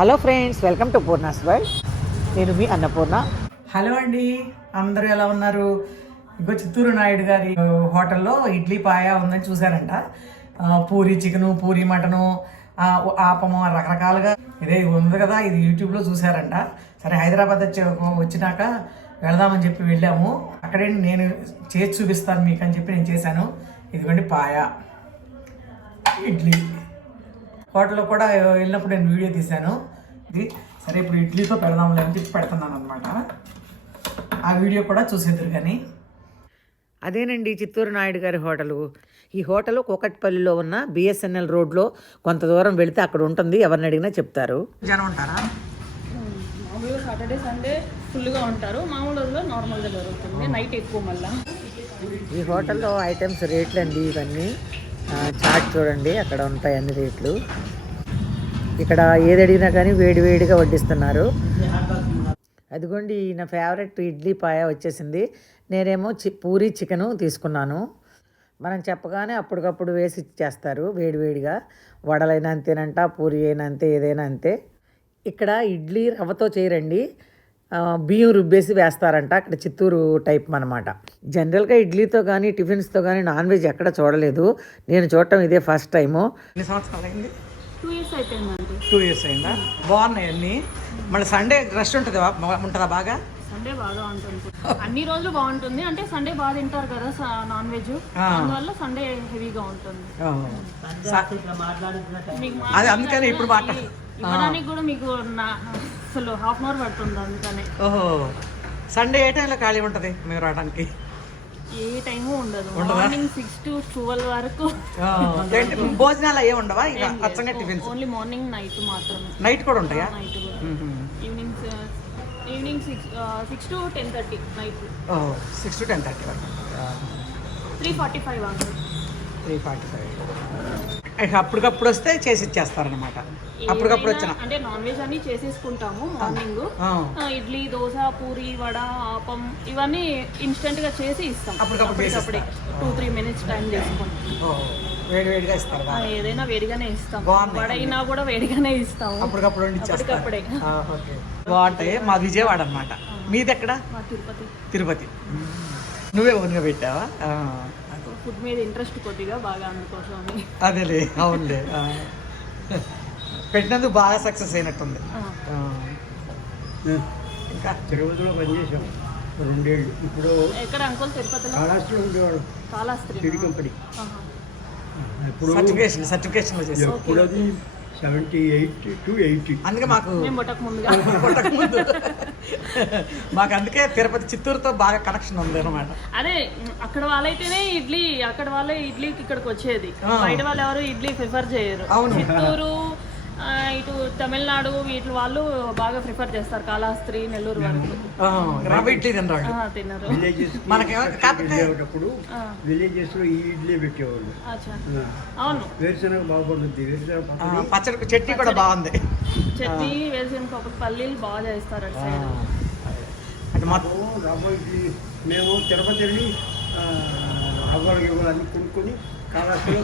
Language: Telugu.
Hello friends, welcome to Poorna's world. నేను మీ అన్నపూర్ణ. హలో అండి, అందరూ ఎలా ఉన్నారు? ఇంకో చిత్తూరు నాయుడు గారి హోటల్లో ఇడ్లీ పాయ ఉందని చూశారంట. పూరి చికెను, పూరి మటను, ఆపము రకరకాలుగా ఇదే ఉంది కదా, ఇది యూట్యూబ్లో చూశారంట. సరే హైదరాబాద్ వచ్చినాక వెళదామని చెప్పి వెళ్ళాము. అక్కడే నేను చేసి చూపిస్తాను మీకు అని చెప్పి నేను చేశాను. ఇదిగోండి పాయ, ఇడ్లీ. హోటల్లో కూడా వెళ్ళినప్పుడు నేను వీడియో తీశాను. ఇది సరే ఇప్పుడు ఇడ్లీతో పెడదాంలే అని చెప్పి పెడుతున్నాను అనమాట. ఆ వీడియో కూడా చూసేద్దరు. కానీ అదేనండి చిత్తూరు నాయుడు గారి హోటలు. ఈ హోటల్ కూకట్పల్లిలో ఉన్న బిఎస్ఎన్ఎల్ రోడ్లో కొంత దూరం వెళితే అక్కడ ఉంటుంది. ఎవరిని అడిగినా చెప్తారు. జనం ఉంటారా? మామూలుగా సాటర్డే సండే ఫుల్గా ఉంటారు. మామూలు రోజుల్లో నార్మల్గా జరుగుతుంది. నైట్ ఎక్కువ మళ్ళీ. ఈ హోటల్లో ఐటమ్స్ రేట్లు అండి ఇవన్నీ. చాట్ చూడండి, అక్కడ ఉంటాయి అన్ని రేట్లు. ఇక్కడ ఏది అడిగినా కానీ వేడివేడిగా వడ్డిస్తున్నారు. అదిగోండి నా ఫేవరెట్ ఇడ్లీ పాయ వచ్చేసింది. నేనేమో పూరి చికెను తీసుకున్నాను. మనం చెప్పగానే అప్పటికప్పుడు వేసి ఇచ్చేస్తారు వేడివేడిగా. వడలైనా అంతేనంట, పూరి అయినా అంతే, ఏదైనా అంతే. ఇక్కడ ఇడ్లీ రవ్వతో చేయరండి, బియ్యం రుబ్బేసి వేస్తారంట. అక్కడ చిత్తూరు టైప్ అనమాట. జనరల్గా ఇడ్లీతో కానీ టిఫిన్స్తో కానీ నాన్ వెజ్ ఎక్కడ చూడలేదు. నేను చూడటం ఇదే ఫస్ట్ టైము. ఎన్ని సంవత్సరాలు అయింది? 2 years అయిపోయిందండి. 2 years అయిందా? బాగున్నాయి అన్నీ. మళ్ళీ సండే రష్ ఉంటుందా బాగా? సండే బాగా ఉంటుంది. అన్ని రోజులు బాగుంటుంది. అంటే సండే బాగా తింటారు కదా నాన్ వెజ్, అందువల్ల సండే హెవీగా ఉంటుంది. అది అందుకని ఇప్పుడు ఇవ్వడానికి కూడా మీకు అసలు ½ hour పడుతుంది. అందుకనే. ఓహో, సండే ఏ టైంలో ఖాళీ ఉంటుంది మీరు రావడానికి? ఏ టైము ఉండదు. మార్నింగ్ 6 to 12 వరకు. భోజనాలు అయ్యే ఉండవా? టిఫిన్స్ ఓన్లీ మార్నింగ్, నైట్ మాత్రమే. నైట్ కూడా ఉంటాయా? Night evening 6 to 10:30 night. 6 to 10:30 వరకు. 3:45 వరకు. 3:45. అప్పటికప్పుడు వస్తే చేసి ఇచ్చేస్తారనమాట. అప్పటికప్పుడు వచ్చిన అంటే నాన్ వెజ్ అన్ని చేసేసుకుంటాము. మార్నింగ్ ఇడ్లీ, దోశ, పూరి, వడ, ఆపం ఇవన్నీ ఇన్స్టెంట్ గా చేసి ఇస్తాం. అప్పటికప్పుడే 2-3 minutes టైం తీసుకుంటాం. వేడివేడిగా ఇస్తారు. ఏదైనా వేడిగానే ఇస్తాం. వడ అయినా కూడా వేడిగానే ఇస్తాము. అప్పటికప్పుడే బాగుంటాయి. మా విజయవాడ అనమాట. మీది ఎక్కడ? తిరుపతి. నువ్వే ఓన్గా పెట్టావా? ఫుడ్ మీద ఇంట్రెస్ట్ కొద్దిగా బాగా, అందుకోసం. అదేలే, అవునులే. పెట్టినందుకు బాగా సక్సెస్ అయినట్టుంది. ఇంకా తిరుపతిలో పనిచేసాం 2 ఏళ్ళు. ఇప్పుడు ఎక్కడ అంకుల్? తిరుపతిలో కాళహస్తిలో ఉండేవాడు. కాళహస్తి కంపెనీ. ఇప్పుడు సర్టిఫికేషన్ చేసాం. ఇప్పుడు అది 78 to 80. అందుకే మాకు ముందు మాకు అందుకే తిరుపతి చిత్తూరుతో బాగా కనెక్షన్ ఉంది అనమాట. అదే అక్కడ వాళ్ళైతేనే ఇడ్లీ, అక్కడ వాళ్ళే ఇడ్లీకి ఇక్కడికి వచ్చేది. బయట వాళ్ళు ఎవరు ఇడ్లీ ప్రిఫర్ చేయరు. చిత్తూరు, ఇటు తమిళనాడు వీటి వాళ్ళు బాగా ప్రిఫర్ చేస్తారు. కాళహస్తి, నెల్లూరు వరకు రవ్వ ఇడ్లీ తిన్నారు. వెళ్ళేటప్పుడు విలేజెస్ లో ఈ ఇడ్లీ పెట్టేవాళ్ళు. అవును, వేరుశనగ బాగుంటుంది. పచ్చడి చట్నీ కూడా బాగుంది. చట్నీ వేరుశనగ పప్పు, పల్లీలు బాగా చేస్తారు అటు సైడ్. అంటే మాకు రవ్వ ఇడ్లీ మేము తిరుపతి వెళ్ళి రవ్వలు అన్ని కొనుక్కొని కాళహస్తిలో